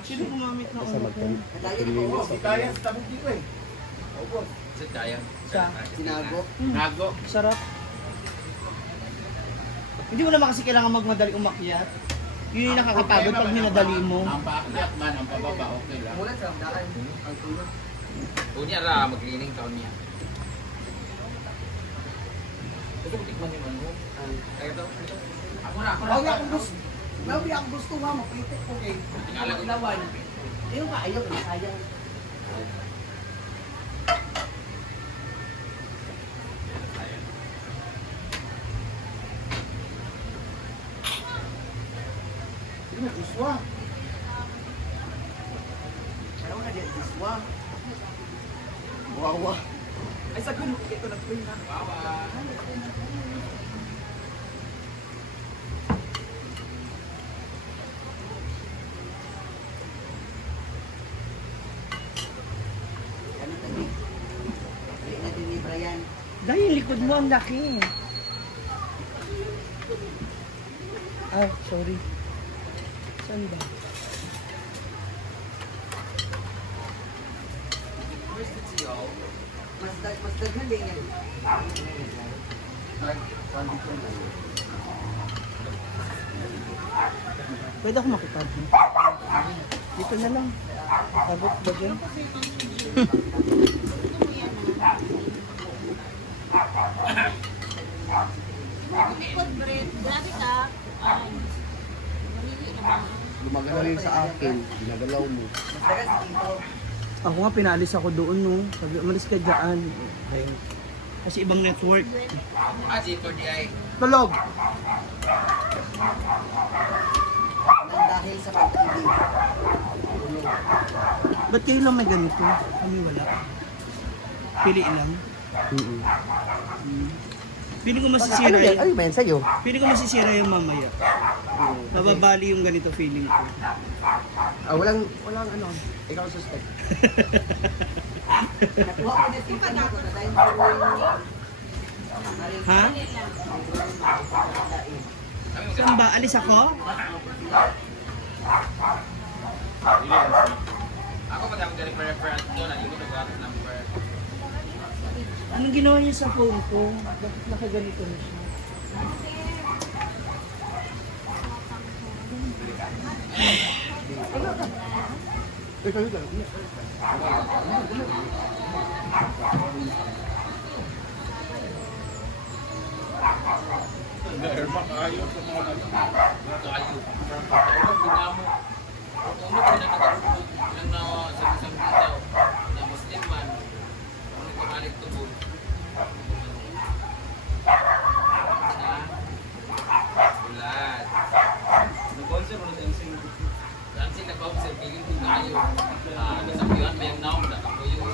Sino gumamit na Basta ulo ko? magkalinis Si Kaya sa tabog dito eh. Opo. Sa Kaya. Sa? Sinago. Nago. Sarap. Hindi mo naman kasi kailangan magmadali umakyat. Yun yung nakakapagod pag minadali mo. Ang paakyat man, ang pababa, okay lang. Mulan sa daan. Ang tulog. Unya ra, maglining taon niya. Ito ko tikman yung ano. Kaya ito. Ako na. Huwag akong gusto. Huwag akong gusto nga, mapitik ko kay. Tingala ko. Ilawan. Ayaw ka, ayaw ka, sayang. Hindi na, iswa. Ayaw na din, iswa. Wawa. Ay, sa gulo, ito nag-pray na. Wawa. Ano tadi? Ay, na din ni Brian. Dahil yung likod mo ang laki. Ah, sorry. Saan ba? Where's the CEO? Mas daghan din yan. Pwede ako makipag. Dito na lang. Abot ba dyan? Likod bread. Grabe ka. Malili naman. Lumagalaw yung sa akin, ginagalaw mo. Mas daghan si Tito. Ako nga, pinalis ako doon, no. Sabi, umalis ka dyan. Okay. Kasi ibang network. Ah, dito di ay. Tulog! Nang dahil sa pag-ibig. Ba't kayo lang may ganito? Kami wala. Pili lang. Pili ko masisira Ano yan? Ano yun. ba yan sa'yo? Pili ko masisira yung mamaya. Mababali yung ganito feeling ko. Walang ano. Ikaw suspect. Nakuha ko na si Tito ko na dahil mo Ha? Saan ba? Alis ako? Ako madami ka reference doon. Hindi ko nag-atas number. Anong ginawa niya sa phone ko? Bakit nakaganito na siya? Kayo. Ano ginamo? Ano ko na sa isang bitaw na Muslim man. Ano ko balik tubod. Bulat. Nag-concert mo na sing. Dancing nag-concert, feeling ko kayo. Ano sa piwan, may naong nakapuyo.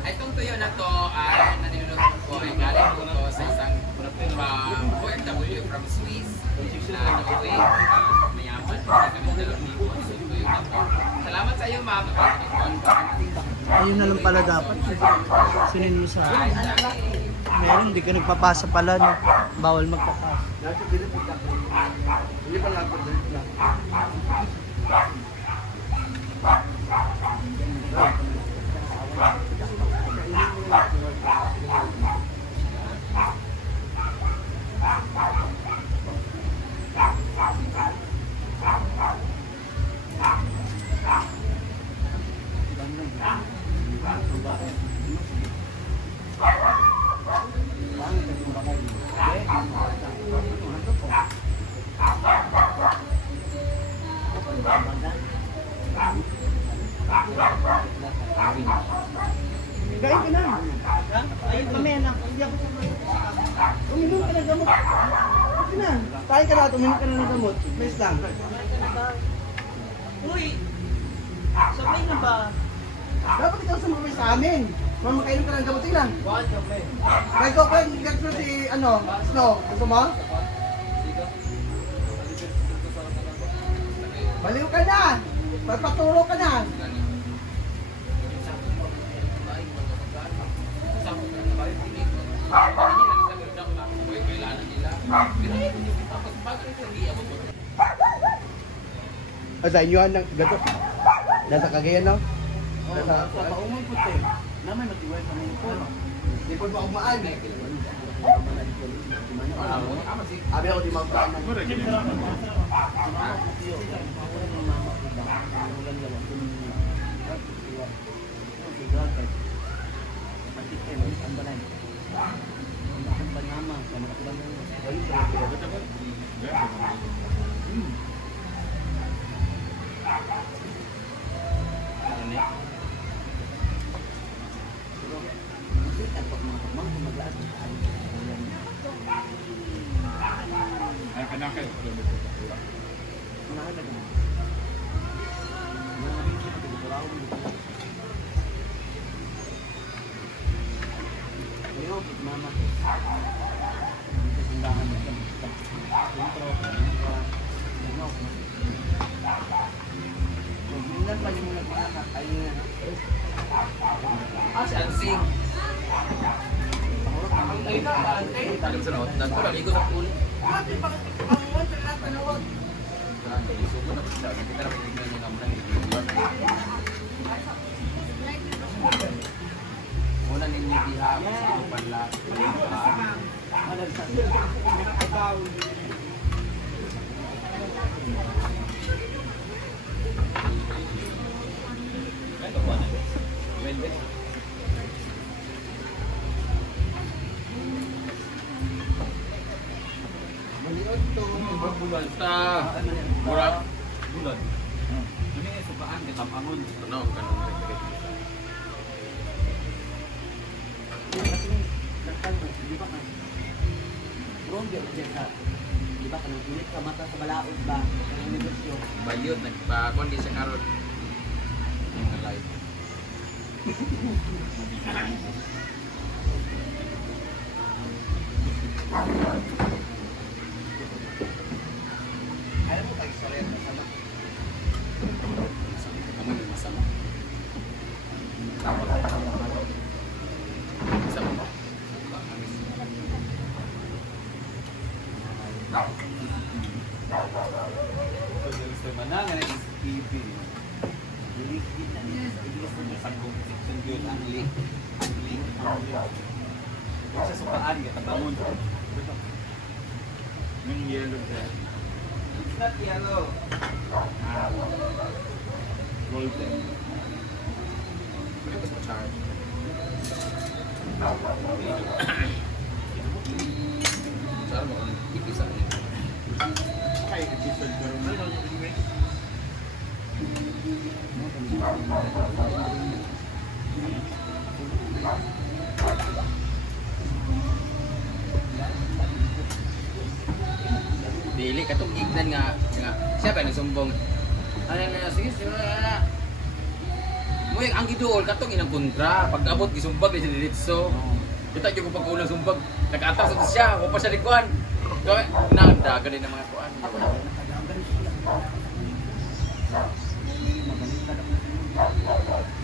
Itong tuyo na to ay nanilulong ko ay galing po to sa isang OFW from Swiss na nauwi mayaman. Hindi kami dalawang libo. So tuyo na to. Salamat sa iyo, ma'am. Ayun na lang pala dapat. Sinin mo sa akin. Meron, hindi ka nagpapasa pala. No? Bawal magpapasa. Hindi pa nga ako dito lang. Gaya ka na. Ha? Ayun, mamaya na. Hindi ako uminom ka ng gamot. Okay na. Tayo ka na, uminom ka na ng gamot. Please lang. Uy! Sabay na ba? Dapat ikaw sumabay sa amin. Mamakainom ka ng gamot lang. Nag-go pa yung si, Snow. Gusto mo? Baliw ka na! Magpaturo ka na! Sa inyo ang gato. Nasa Cagayan, no? Sa paumang puti. Namay matiway sa mga puno. Di po ba umaan? Abi ako di magdaan. Dancing. Talim sa nood. Dan ko naligo sa pool. Sugo na siya. Kita na pinignan niya ng muna ninyo diha. Sige pala. Basta murag bulan. Ini sukaan di Kampangon. Ano kanang rek. Di ba kanang ulit ka mata sa balaod ba? Kanang negosyo. Bayod nagpa-kon di sa karon. Yung live. Alam mo tayo sa rin na sama. Kamu yung masama. Sama ba? Sa sukaan ka tabangon. Yung yellow bread. It's not yellow. Golden. Pwede ko sa charge. Saan mo kung ipisa niya? Ay, episode ko rin. Dili katong gignan nga siya ba nagsumbong. Ano na sige sila. Mo ang giduol katong inang kontra pag abot gisumbag di diretso. Kita gyud ko pag ulang sumbag nag-atas sa siya, wa pa siya likuan. So nagdagan din ng mga kuan. Magaling ka